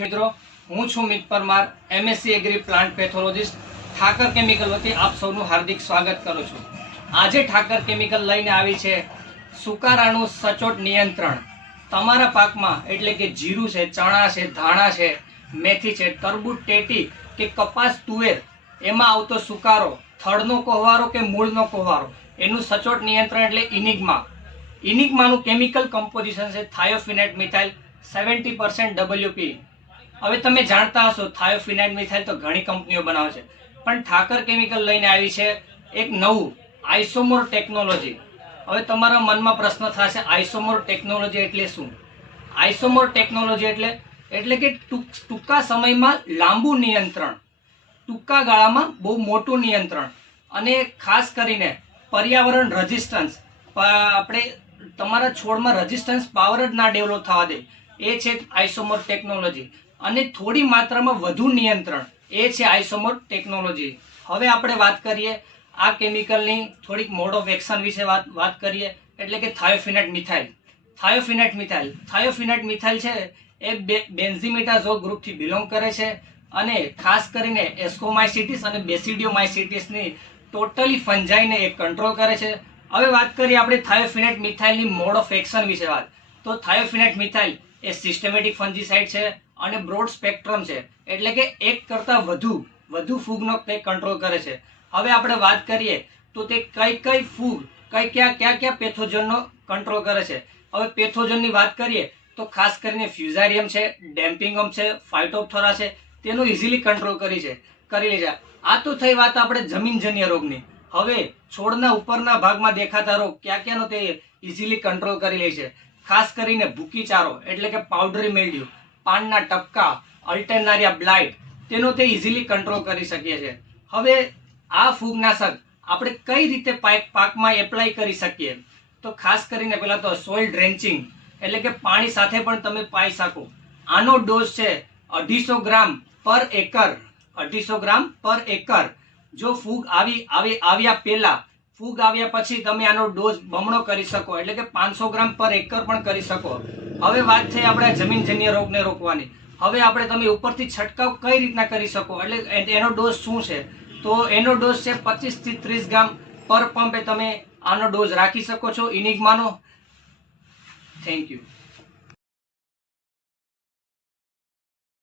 મિત્રો, હું છું Meet Parmar MSc agri plant pathologist Thakar chemical વતી આપ સૌનું હાર્દિક સ્વાગત કરું છું. આજે ઠાકર કેમિકલ લઈને આવી છે સુકારાનું સચોટ નિયંત્રણ. તમારા પાકમાં એટલે કે જીરું છે, ચણા છે, ધાણા છે, મેથી છે, તરબૂચ, ટેટી કે કપાસ, તુવેર, એમાં આવતો સુકારો થડનો કોહવારો કે મૂળનો કોહવારો, એનું સચોટ નિયંત્રણ એટલે ઇનિગમા. ઇનિગમાનું કેમિકલ કમ્પોઝિશન છે thiophanate methyl, seventy percent WP હવે તમે જાણતા હશો થાયોફિનાઇટ મિથાઇલ તો ઘણી કંપનીઓ બનાવે છે. પણ ઠાકર કેમિકલ લઈને આવી છે એક નવું આઇસોમોર ટેકનોલોજી હવે તમારા મનમાં પ્રશ્ન થશે આઇસોમોર ટેકનોલોજી એટલે શું? આઇસોમોર ટેકનોલોજી એટલે એટલે કે ટૂંક, ટૂંકા સમયમાં લાંબુ નિયંત્રણ. ટૂંકા ગાળામાં બહુ મોટું નિયંત્રણ. અને ખાસ કરીને પર્યાવરણ રજિસ્ટન્સ આપણે તમારા છોડમાં રજિસ્ટન્સ પાવર જ ના ડેવલપ થવા દે. એ છે આઈસોમોર ટેકનોલોજી અને થોડી માત્રામાં વધુ નિયંત્રણ. એ છે આઇસોમોર ટેકનોલોજી. હવે આપણે વાત કરીએ આ કેમિકલની થોડીક મોડ ઓફ એક્શન વિશે વાત વાત કરીએ. એટલે કે thiophanate methyl. Thiophanate methyl. Thiophanate methyl છે એ બે બેન્ઝીમિટાઝોલ ગ્રુપથી બિલોંગ કરે છે અને ખાસ કરીને એસ્કોમાઇસિટીસ અને બેસિડિયોમાયસિટીસની ટોટલી ફંજાઈને એ કંટ્રોલ કરે છે. હવે વાત કરીએ આપણે થાયોફિનેટ મિથાઇલની મોડ ઓફ એક્શન વિશે વાત. તો થાયોફિનેટ મિથાઇલ એ સિસ્ટમેટિક ફંજીસાઇડ છે. અને બ્રોડ સ્પેક્ટ્રમ છે. એટલે કે એક કરતાં વધુ વધુ ફૂગનો તે કંટ્રોલ કરે છે. હવે આપણે વાત કરીએ તો તે કઈ કઈ ફૂગ, કઈ ક્યાં ક્યાં ક્યાં પેથોજનનો કંટ્રોલ કરે છે. હવે પેથોજનની વાત કરીએ તો ખાસ કરીને ફ્યુઝારિયમ છે, ડેમ્પિંગમ છે, ફાઇટોપથોરા છે, તેનો ઇઝીલી કંટ્રોલ કરી છે, કરી લે છે. આ તો થઈ વાત આપણે જમીનજન્ય રોગની. હવે છોડના ઉપરના ભાગમાં દેખાતા રોગ ક્યાં, ક્યાંનો તે ઇઝીલી કંટ્રોલ કરી લે છે. ખાસ કરીને ભૂકી ચારો એટલે કે પાવડરી મેલ્ડ્યુ પાનના ટપકા, અલ્ટરનારિયા બ્લાઇટ, તેનો તે ઇઝીલી કંટ્રોલ કરી શકીએ છે હવે આ ફૂગનાશક આપણે કઈ રીતે પાક પાકમાં એપ્લાય કરી શકીએ? તો ખાસ કરીને પહેલાં તો સોઇલ ડ્રેન્ચિંગ એટલે કે પાણી સાથે પણ તમે પાઈ શકો. આનો ડોઝ છે અઢીસો ગ્રામ પર એકર, અઢીસો ગ્રામ પર એકર. જો ફૂગ આવી આવી, આવ્યા પહેલાં, ફૂગ આવ્યા પછી તમે આનો ડોઝ બમણો કરી શકો, એટલે કે પાંચસો ગ્રામ પર એકર પણ કરી શકો. હવે વાત થઈ આપણે જમીનજન્ય રોગને રોકવાની. હવે આપણે તમે ઉપરથી છંટકાવ કઈ રીતના કરી શકો? એટલે એનો ડોઝ શું છે? તો એનો ડોઝ છે પચીસથી ત્રીસ ગ્રામ પર પંપે તમે આનો ડોઝ રાખી શકો છો. ઇનિગમાનો થેન્ક યુ